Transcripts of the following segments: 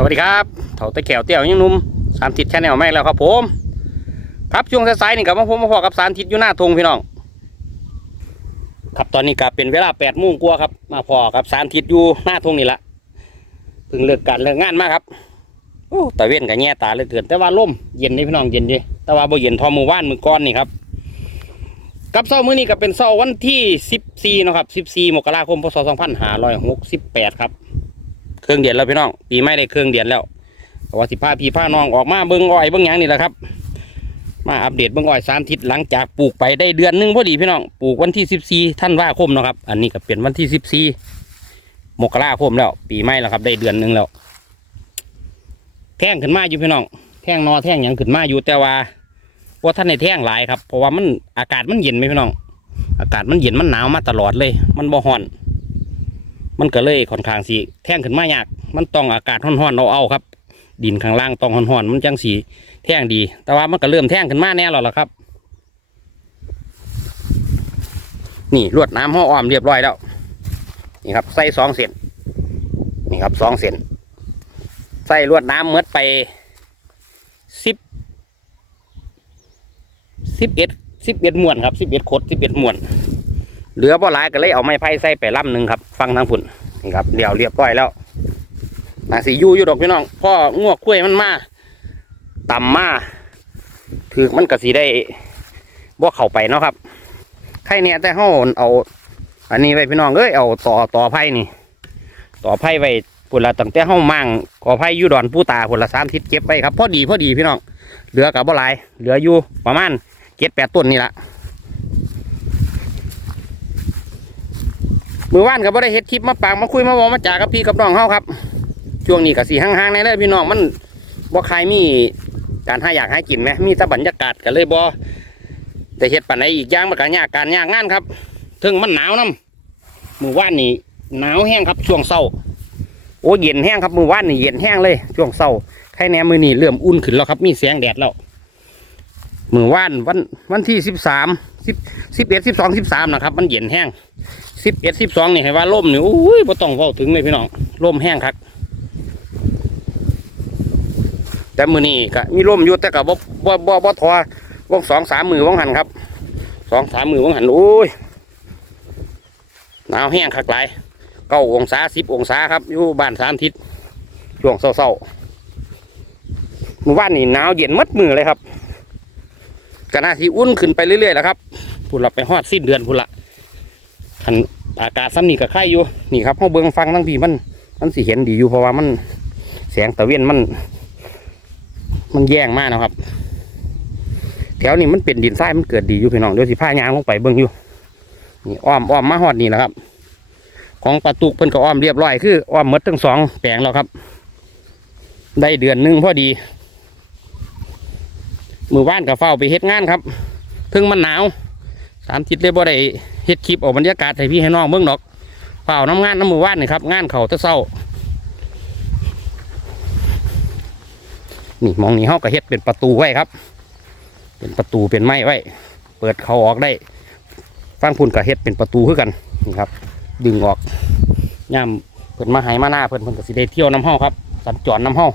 สวัสดีครับเถาตะแขวเตี้ยวยังนุ่มสามทิศแชนแนลแม่แล้วครับผม ครับช่วงสายๆนี่กับผมมาพอกับสามทิศอยู่หน้าธงพี่น้อง ครับตอนนี้ก็เป็นเวลาแปดโมงกว่าครับ มาพอกับสามทิศอยู่หน้าธงนี่ละเพิ่งเลิกการเลิกงานมาครับโอ้ตะเว้นกับแง่ตาเลยเถื่อนแต่ว่าลมเย็นนี่พี่น้องเย็นดีแต่ว่าบ่เย็นทอมือว่านมือก้อนนี่ครับกับเสาร์มื้อนี้ก็เป็นเสาร์วันที่สิบสี่นะครับสิบสี่มกราคมพศสองพันห้าร้อยหกสิบแปดครับ เครื่องเดียนแล้วพี่น้องปีไม่ได้เครื่องเดียนแล้วว่าสิพาพี่พาน้องออกมาเบิ้งอ้อยเบิ้งยังนี่แหละครับ มาอัปเดตเบิ้งอ้อยสามทิศหลังจากปลูกไปได้เดือนหนึงพอดีพี่น้องปลูกวันที่สิบสี่ท่านว่าคมเนาะครับ อันนี้ก็เป็นวันที่สิบสี่มกราคมแล้ว ปีไม่แล้วครับ ได้เดือนหนึงแล้วแท่งขึ้นมาอยู่พี่น้องแท่งนอแท่งยังขึ้นมาอยู่แต่ว่าว่าท่านในแท่งหลายครับเพราะว่ามันอากาศมันเย็นไหมพี่น้อง อากาศมันเย็นมันหนาวมาตลอดเลย มันบ่ฮ้อน มันก็เลยค่อนข้างสีแท่งขึ้นมายาก มันต้องอากาศร้อนๆเอาเอาครับ ดินข้างล่างต้องร้อนๆมันจังสีแท่งดี แต่ว่ามันก็เริ่มแท่งขึ้นมาแน่แล้วล่ะครับ นี่ลวดน้ำห่ออ้อมเรียบร้อยแล้ว นี่ครับใส่สองเส้นนี่ครับสองเส้นใส่ลวดน้ำเมื่อไปสิบสิบเอ็ดสิบเอ็ดมวนครับสิบเอ็ดขดสิบเอ็ดมวน เหลือบ่หลายก็เลยเอาไม้ไผ่ใส่ไปล่ำหนึ่งครับ ฟังทางฝุ่นนี่ครับเดี๋ยวเรียบร้อยแล้วนาสียู่อยู่ดอกพี่น้องพ่องวกกล้วยมันมาต่ำมาถือมันก็สีได้บ่เข้าไปเนาะครับไข่เนี่ยแต่เฮาเอา อันนี้ไว้พี่น้องเอ้ยเอาต่อต่อไผ่นี่ ต่อไผ่ไว้พุ่นละตั้งแต่เฮามั่งก่อไผ่ยู่ดอนผู้ตาพุ่นละสามทิศเก็บไว้ครับพอดีพอดีพี่น้องเหลือกับบ่หลาย เหลืออยู่ประมาณเจ็ดแปดต้นนี่ละ มือว่านก็บ่ได้เฮ็ดคลิปมาปากมาคุยมาบอกมาจากกับพี่กับน้องเฮาครับ ช่วงนี้ก็สีห่างๆในเลยพี่น้องมันบ่ใครมีการหาอยากให้กินไหมมีแต่บรรยากาศก็เลยบ่ได้เฮ็ดปานใดอีกอย่างมันก็ยากการยากงานครับถึงมันหนาวนํมือว่านนี่หนาวแห้งครับช่วงเช้าโอ้เย็นแห้งครับมือว่านนี่เย็นแห้งเลย ช่วงเช้าใครแหนมือนี่เริ่มอุ่นขึ้นแล้วครับมีแสงแดดแล้วมือว่านวันวันที่สิบสามสิบสิบเอ็ดสิบสองสิบสามนะครับ มันเย็นแห้ง สิบเอ็ดสิบสองนี่ให้ว่าล่มนี่อุ้ยบ่ต้องเว้าถึงเลยพี่น้องล่มแห้งครับแต่มือนี้ก็มีล่มอยู่แต่ก็บ่บ่บ่บ่ทอวงสองสามมือวงหันครับสองสามมือวงหันโอ้ยหนาวแห้งคักหลายเก้าองศาสิบองศาครับอยู่บ้านสามทิศช่วงเศร้าๆมือว่านนี่หนาวเย็นมัดมือเลยครับก็น่าที่อุ่นขึ้นไปเรื่อยๆแล้วครับพูดละไปฮอดสิ้นเดือนพูดละ คันอากาศซ้ำนี่กับไข่อยู่นี่ครับเขาเบิ้งฟังทั้งพี่มัน มันสิเห็นดีอยู่เพราะว่ามันแสงตะเวียนมัน มันแย่งมากนะครับ แถวนี้มันเป็นดินทรายมันเกิดดีอยู่พี่น้องเดี๋ยวสิผ้ายางลงไปเบิ้งอยู่นี่อ้อมอ้อมมาหอดนี่แหละครับ ของปลาตุกเพิ่นก็อ้อมเรียบร้อยคืออ้อมหมดทั้งสองแปลงแล้วครับ ได้เดือนหนึงพอดีมือว่านกับเฝ้าไปเฮ็ดงานครับเพิ่งมันหนาว สามทิศเลยบ่ได้เฮ็ดคลิปออกบรรยากาศให้พี่ให้น้องเบิ่งดอกเปล่าน้ำงานน้ำมือว่านนี่ครับงานเขาตะเศร้านี่มองนี่เฮาก็เฮ็ดเป็นประตูไว้ครับ เป็นประตูเป็นไม้ไว้ เปิดเขาออกได้ฟังพุ่นก็เฮ็ดเป็นประตูคือกันนี่ครับ ดึงออกย่ามเพิ่นมาหายมาหน้าเพิ่นเพิ่นก็สิได้เที่ยวน้ำเฮาครับ สัญจรน้ำเฮา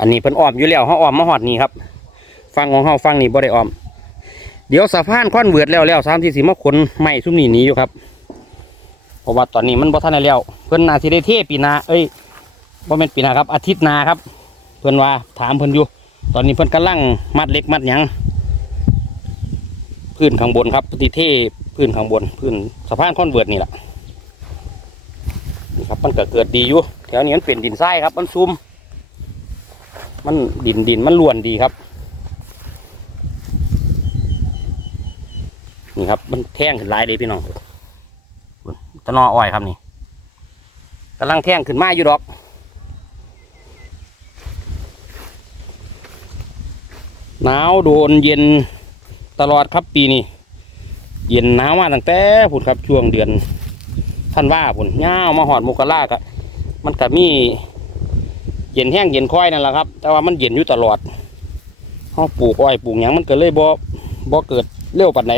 อันนี้เพิ่นอ้อมอยู่แล้วเฮาอ้อมมาฮอดนี่ครับ ฟังของเฮาฟังนี่บ่ได้อ้อม เดี๋ยวสะพานคอนเวิร์ดแล้วแล้วสามที่สีมาขนไม้ซุ้มนี่นี้อยู่ครับเพราะว่าตอนนี้มันบ่ทันได้แล้วเพิ่อนนาสิได้เทปีนาเอ้ยบ่แม่นปีนาครับ อาทิตย์นาครับ เพิ่อนว่าถามเพิ่อนอยู่ ตอนนี้เพิ่อนกำลังมัดเหล็กมัดหยังพื้นข้างบนครับปฏิเทพื้นข้างบนพื้นสะพานคอนเวิร์ดนี่แหละนี่ครับมันเก็เกิดดีอยู่แถวนี้มันเป็นดินทรายครับ มันซุ่มมันดินดินมันล้วนดีครับ นี่ครับ มันแท่งขึ้นหลายเลยพี่น้องตะนออ้อยครับนี่กำลังแท่งขึ้นมาอยู่ดอกหนาวโดนเย็นตลอดครับปีนี้เย็นหนาวมาตั้งแต่ผุดครับช่วงเดือนท่านว่าผุนย่าวมาหอดมกรากะมันก็มีเย็นแห้งเย็นค่อยนั่นแหละครับ แต่ว่ามันเย็นอยู่ตลอดเขาปลูกอ้อยปลูกหยังมันก็เลยบ่บ่เกิดเร็วปัดไหน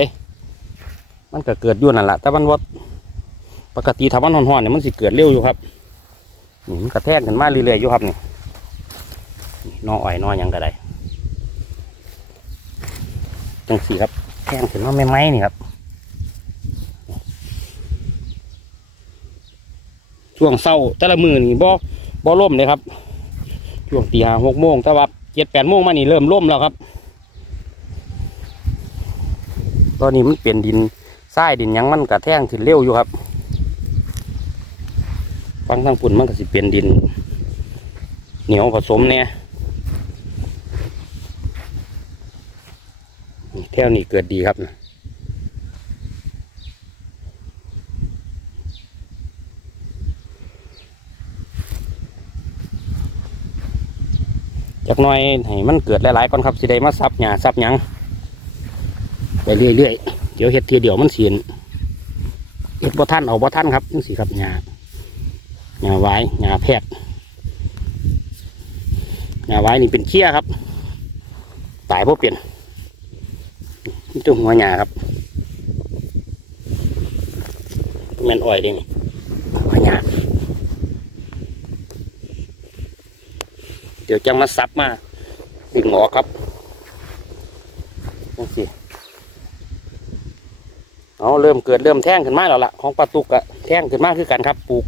มันก็เกิดอยู่นั่นแหละแต่มันว่าปกติถ้ามันห่อนๆเนี่ยมันสิเกิดเร็วอยู่ครับนี่มันกระแทกขึ้นมาเรื่อยๆอยู่ครับนี่นี่ออ้อยนอหยังก็ได้จังสีครับแทงขึ้นมาไม่ไหมนี่ครับช่วงเศร้าแต่ละมือนี่บ่บ่ล่มเลยครับช่วงตีห้าหกโมงแต่ว่าเจ็ดแปดโมงมานี่เริ่มล่มแล้วครับ ตอนนี้มันเปลี่ยนดิน ทรายดินยังมันกระแทงขึ้นเร็วอยู่ครับฟังทางปุ่นมันก็สิเปลี่ยนดิน เหนียวผสมเนี่ยแถวนี้เกิดดีครับนะจากน้อยให้มันเกิดหลายๆก่อนครับสิได้มาซับหญ้าซับหยังไปเรื่อยๆ เดี๋ยวเห็ดทีเดียวมันเสียนเห็ดบ่ท่านเอาบ่ท่านครับนี่สิครับหญ้าหญ้าไว้หญ้าแพทย์หญ้าไว้นี่เป็นเขี้ยครับ ตายเพราะเปลี่ยนนี่ตัวหัวหญ้าครับแม่นอ้อยด้นี่หัวหญ้าเดี๋ยวจังมาซับมาดึงออครับนี่สิเอาเริ่มเกิดเริ่มแท่งขึ้นมาแล้วล่ะของปลาตุกอะแท่งขึ้นมาคือกันครับ ปลูก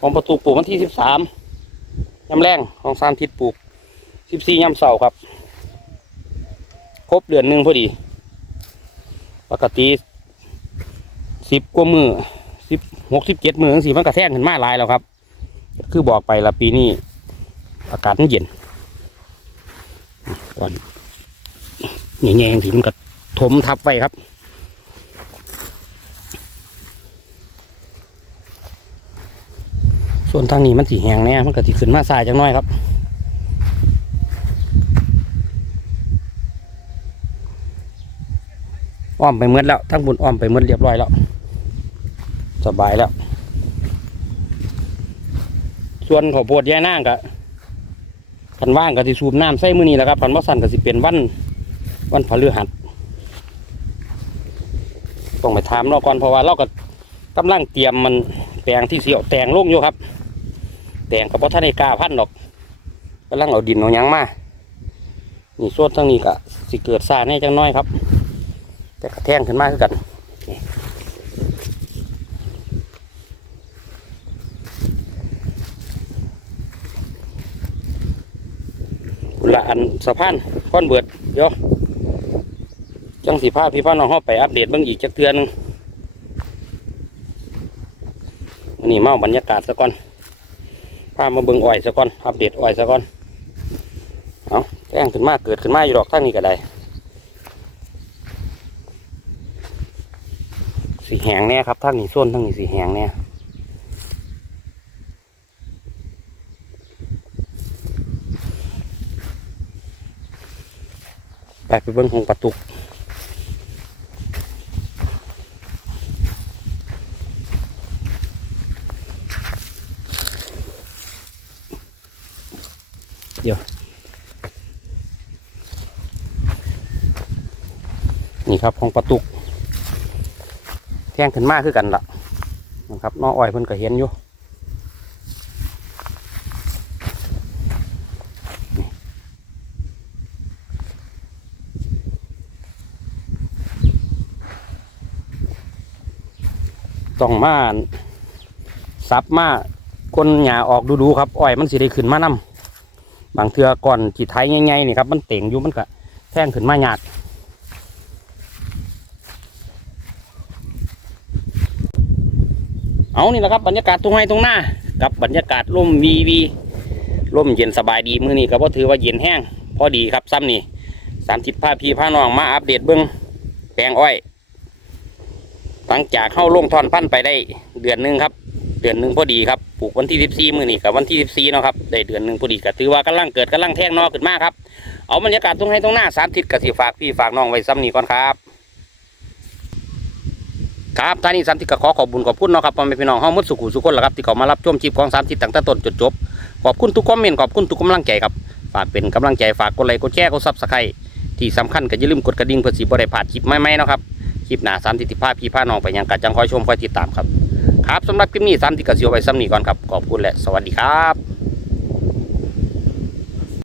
ของปลาตุกปลูกวันที่สิบสามยำแรงของสามทิศปลูกสิบสี่ยำเสาครับ ครบเดือนหนึ่งพอดี ปกติสิบกว่ามือสิบหกสิบเจ็ดมือสี่มันกระแท่งขึ้นมาหลายแล้วครับ คือบอกไปละปีนี้อากาศมันเย็นก่อนแง่ๆที่มันก็ถมทับไว้ครับ ส่วนทางนี้มันสีแหงแน่มันก็สิขึ้นมาสายจังน้อยครับอ้อมไปเมืดแล้วทั้งบุญอ้อมไปเมืดเรียบร้อยแล้ว สบายแล้ว ส่วนขอโพดแย่นางกะคันว่างก็สิสูบน้ำใส่มือนี้แหละครับคันว่าสั่นก็สิเป็นวันวันพฤหัสต้องไปถามเราก่อนเพราะว่าเราก็กำลังเตรียมมันแปลงที่เสียวแต่งลงอยู่ครับ แต่งกับพ่ท่านได้กาพันดอกกำลังเอาดินเอายังมานี่ส่วนทั้งนี้ก็สิเกิดซ่าแน่จังน้อยครับ แต่กระแทงขึ้นมาคือกันนี่ละอันสะพานค้อนเบิดเดี๋ยวจังสีผ้าพี่พ่อน้องห้อไปอัปเดตบิ่งอีกจักเทือหนึงอันนี้เมาบรรยากาศซะก่อน พามาเบิ่งอ้อยซะก่อนอัปเดตอ้อยซะก่อนเอาแจ้งขึ้นมาเกิดขึ้นมาอยู่ดอกทั้งนี้ก็ได้สีแหงแน่ครับทั้งนี้ส้นทั้งนี้สีแหงแน่ไปไปเบิ่งหงประตุก นี่ครับของประตุก แท่งขึ้นมาคือกันละนะครับน้องอ้อยเพิ่นก็เห็นอยู่ต้องมาซับมาก้นหญ้าออกดูๆครับอ้อยมันสิได้ขึ้นมานํ บางเทือก่อนจีไทยง่ายๆนี่ครับมันเต่งอยู่มันก็แท่งขึ้นมายากเอานี่แหละครับบรรยากาศตรงไห้ตรงหน้า กับบรรยากาศร่มวีวีร่มเย็นสบายดีมื้อนี้ก็บ่ถือว่าเย็นแห้งพอดีครับซ้ำนี่สามทิศพาพี่พาน้องมาอัปเดตเบิ้องแปลงอ้อยหลังจากเข้าลงทอนพันไปได้เดือนหนึ่งครับ เดือนหนึ่งพอดีครับปลูกวันที่สิบสี่มื้อนี้กับวันที่สิบสี่เนาะครับได้เดือนหนึ่งพอดีก็ถือว่ากำลังเกิดกำลังแท่งนอขึ้นมากครับเอาบรรยากาศตรงไห้ตรงหน้าสามทิศกสิฝากพี่ฝากน้องไว้ซ้ำนี่ก่อนครับครับท่านี้สันติศก็ขอขอบคุญขอบคุณเนาะครับพ่อแม่พี่น้องห้องมุดสุขุสุขคนละครับที่เขามารับชมคลิปของสามทิศตั้งแต่ต้นจนจบขอบคุณทุกคอมเมนต์ขอบคุณทุกกำลังใจครับฝากเป็นกำลังใจฝากกดไลค์กดแชร์กดซับสไครต์ที่สำคัญก็อย่าลืมกดกระดิ่งเพื่อสิบ่ได้พลาดคลิปใหม่ๆนะครับคลิปหน้าสามทิศที่พาพี่พาน้องไปยังกัดจังคอยชมคอยติดตามครับ ครับสำหรับคลิปนี้ซ้ำที่กสิวไว้ซ้ำนี้ก่อนครับ ขอบคุณและสวัสดีครับ